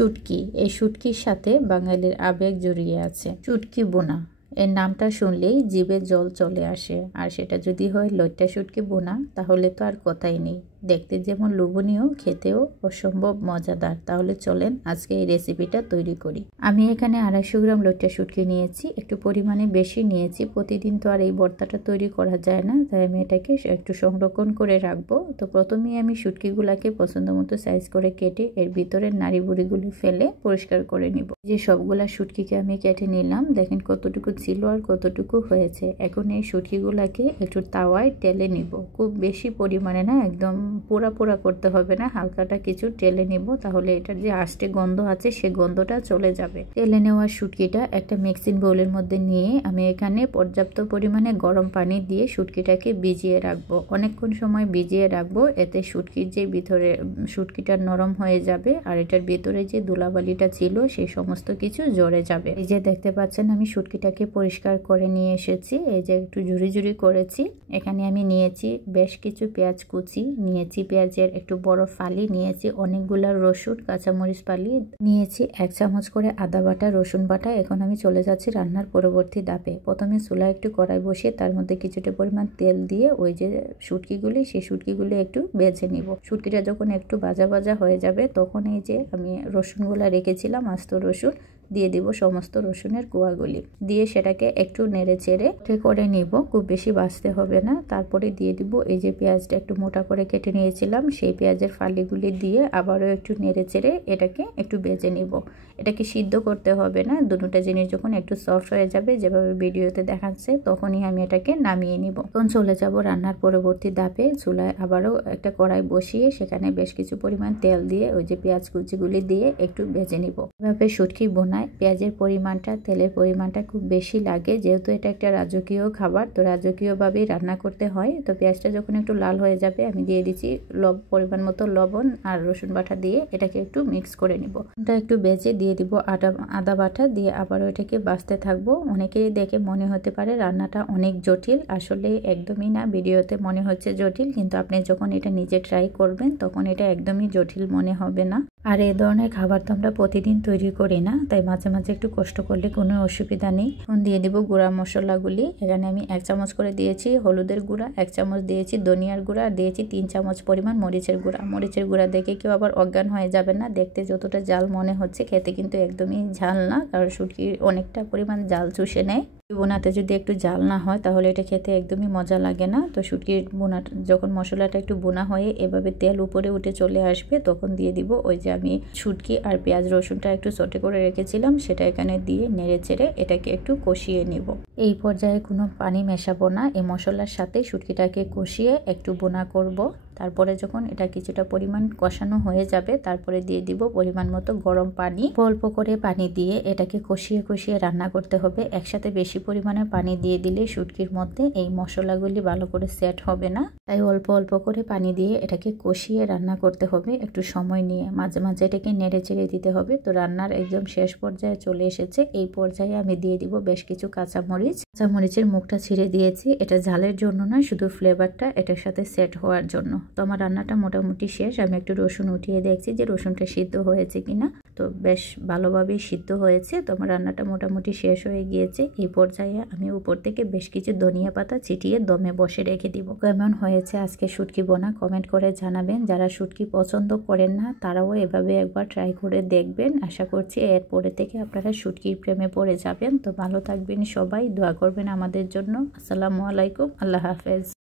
শুটকি, এই শুটকির সাথে বাঙালির আবেগ জড়িয়ে আছে। শুটকি বোনা এর নামটা শুনলেই জিভে জল চলে আসে, আর সেটা যদি হয় লইট্টা শুটকি বোনা তাহলে তো আর কথাই নেই। দেখতে যেমন লোভনীয়, খেতেও অসম্ভব মজাদার। তাহলে চলেন আজকে এই রেসিপিটা তৈরি করি। আমি এখানে 250 গ্রাম লইট্টা শুটকি নিয়েছি, একটু পরিমাণে বেশি নিয়েছি। প্রতিদিন তো আর এই ভর্তাটা তৈরি করা যায় না, তাই আমি এটাকে একটু সংরক্ষণ করে রাখবো। তো প্রথমেই আমি শুটকিগুলাকে পছন্দ মতো সাইজ করে কেটে এর ভিতরের নাড়ি বুড়িগুলো ফেলে পরিষ্কার করে নিব। যে সবগুলা শুটকিকে আমি কেটে নিলাম, দেখেন কতটুকু ছিল আর কতটুকু হয়েছে। এখন এই শুটকিগুলাকে একটু তাওয়ায় টেলে নিব, খুব বেশি পরিমাণে না, একদম পোড়া পোড়া করতে হবে না, হালকাটা কিছু টেলে নিব। তাহলে এটার যে আষ্টে গন্ধ আছে সে গন্ধটা চলে যাবে। টেলে নেওয়া শুটকিটা একটা মিক্সিং বোলের মধ্যে নিয়ে আমি এখানে পর্যাপ্ত পরিমাণে গরম পানি দিয়ে শুটকিটাকে ভিজিয়ে রাখবো। অনেকক্ষণ সময় ভিজিয়ে রাখবো, এতে শুটকির যে ভিতরে শুটকিটা নরম হয়ে যাবে আর এটার ভিতরে যে ধুলাবালিটা ছিল সেই সমস্ত কিছু ঝরে যাবে। এই যে দেখতে পাচ্ছেন আমি শুটকিটাকে পরিষ্কার করে নিয়ে এসেছি, এই যে একটু ঝুরি ঝুরি করেছি। এখানে আমি নিয়েছি বেশ কিছু পেঁয়াজ কুচি, নিয়েছি পেঁয়াজের একটু বড় ফালি, নিয়েছি অনেকগুলা রসুন, কাঁচামরিচ ফালি, নিয়েছি 1 চামচ করে আদা বাটা, রসুন বাটা। এখন আমি চলে যাচ্ছি রান্নার পরবর্তী ধাপে। প্রথমে চুলায় একটু কড়াই বসিয়ে তার মধ্যে কিছুটা পরিমাণ তেল দিয়ে ওই যে শুটকিগুলি, সেই শুটকিগুলি একটু ভেজে নিব। শুটকিটা যখন একটু ভাজা ভাজা হয়ে যাবে তখন এই যে আমি রসুনগুলা রেখেছিলাম, আস্ত রসুন দিয়ে দিব, সমস্ত রসুনের কোয়াগুলি দিয়ে সেটাকে একটু নেড়ে চেড়ে করে নিব, খুব বেশি ভাজতে হবে না। তারপরে দিয়ে দিব এই যে পেঁয়াজটা একটু মোটা করে কেটে নিয়েছিলাম, সেই পেঁয়াজের ফালিগুলি দিয়ে আবারও একটু নেড়ে চেড়ে এটাকে একটু ভেজে নিব। এটাকে সিদ্ধ করতে হবে না, দুটোটা জিনিস যখন একটু সফট হয়ে যাবে যেভাবে ভিডিওতে দেখাচ্ছে তখনই আমি এটাকে নামিয়ে নিব। তখন চলে যাব রান্নার পরবর্তী ধাপে। চুলায় আবারও একটা কড়াই বসিয়ে সেখানে বেশ কিছু পরিমাণ তেল দিয়ে ওই যে পেঁয়াজ কুচিগুলি দিয়ে একটু ভেজে নিব। এভাবে শুটকি বোনায় পেঁয়াজের পরিমাণটা, তেলের পরিমাণটা খুব বেশি লাগে, যেহেতু এটা একটা রাজকীয় খাবার, তো রাজকীয়ভাবেই রান্না করতে হয়। তো পেঁয়াজটা যখন একটু লাল হয়ে যাবে আমি দিয়ে দিচ্ছি পরিমাণ মতো লবণ আর রসুন বাটা দিয়ে এটাকে একটু মিক্স করে নিব। এটা একটু বেজে দিয়ে দিব আদা বাটা দিয়ে আবারও এটাকে বাছতে থাকবো। অনেকেই দেখে মনে হতে পারে রান্নাটা অনেক জটিল, আসলে একদমই না। ভিডিওতে মনে হচ্ছে জটিল, কিন্তু আপনি যখন এটা নিজে ট্রাই করবেন তখন এটা একদমই জটিল মনে হবে না। আর এই ধরনের খাবার তো আমরা প্রতিদিন তৈরি করি না, তাই মাঝে মাঝে একটু কষ্ট করলে কোনো অসুবিধা নেই। এখন দিয়ে দিব গুঁড়া মশলাগুলি। এখানে আমি 1 চামচ করে দিয়েছি হলুদের গুঁড়া, 1 চামচ দিয়েছি ধনিয়ার গুঁড়া, আর দিয়েছি 3 চামচ পরিমাণ মরিচের গুঁড়া। মরিচের গুঁড়া দেখে কেউ আবার অজ্ঞান হয়ে যাবে না, দেখতে যতটা ঝাল মনে হচ্ছে খেতে কিন্তু একদমই ঝাল না, কারণ শুটকি অনেকটা পরিমাণ ঝাল চুষে নেয়। বোনাতে যদি একটু ঝাল না হয় তাহলে এটা খেতে একদমই মজা লাগে না। তো শুটকির বোনাটা যখন মশলাটা একটু বোনা হয়ে এভাবে তেল উপরে উঠে চলে আসবে তখন দিয়ে দিব ওই যে আমি শুটকি আর পেঁয়াজ রসুনটা একটু সটে করে রেখেছিলাম, সেটা এখানে দিয়ে নেড়ে চেড়ে এটাকে একটু কষিয়ে নিব। এই পর্যায়ে কোনো পানি মেশাবো না, এই মশলার সাথে শুটকিটাকে কষিয়ে একটু বোনা করব। তারপরে যখন এটা কিছুটা পরিমাণ কষানো হয়ে যাবে তারপরে দিয়ে দিব পরিমাণ মতো গরম পানি। অল্প করে পানি দিয়ে এটাকে কষিয়ে কষিয়ে রান্না করতে হবে। একসাথে বেশি পরিমাণে পানি দিয়ে দিলে শুটকির মধ্যে এই মশলাগুলি ভালো করে সেট হবে না, তাই অল্প অল্প করে পানি দিয়ে এটাকে কষিয়ে রান্না করতে হবে একটু সময় নিয়ে। মাঝে মাঝে এটাকে নেড়ে চেড়ে দিতে হবে। তো রান্নার একদম শেষ পর্যায়ে চলে এসেছে। এই পর্যায়ে আমি দিয়ে দিব বেশ কিছু কাঁচামরিচ। কাঁচামরিচের মুখটা ছিঁড়ে দিয়েছি, এটা ঝালের জন্য নয়, শুধু ফ্লেভারটা এটার সাথে সেট হওয়ার জন্য। তো আমার রান্নাটা মোটামুটি শেষ। আমি একটু রসুন উঠিয়ে দেখছি যে রসুনটা সিদ্ধ হয়েছে কিনা, তো বেশ ভালোভাবেই সিদ্ধ হয়েছে। তো আমার রান্নাটা মোটামুটি শেষ হয়ে গিয়েছে। এই পর্যায়ে আমি উপর থেকে বেশ কিছু ধনিয়া পাতা ছিটিয়ে দমে বসে রেখে দিব। কেমন হয়েছে আজকে শুটকি বোনা কমেন্ট করে জানাবেন। যারা শুটকি পছন্দ করেন না তারাও এভাবে একবার ট্রাই করে দেখবেন। আশা করছি এরপরে থেকে আপনারা শুটকির প্রেমে পড়ে যাবেন। তো ভালো থাকবেন সবাই, দোয়া করবেন আমাদের জন্য। আসসালামু আলাইকুম, আল্লাহ হাফেজ।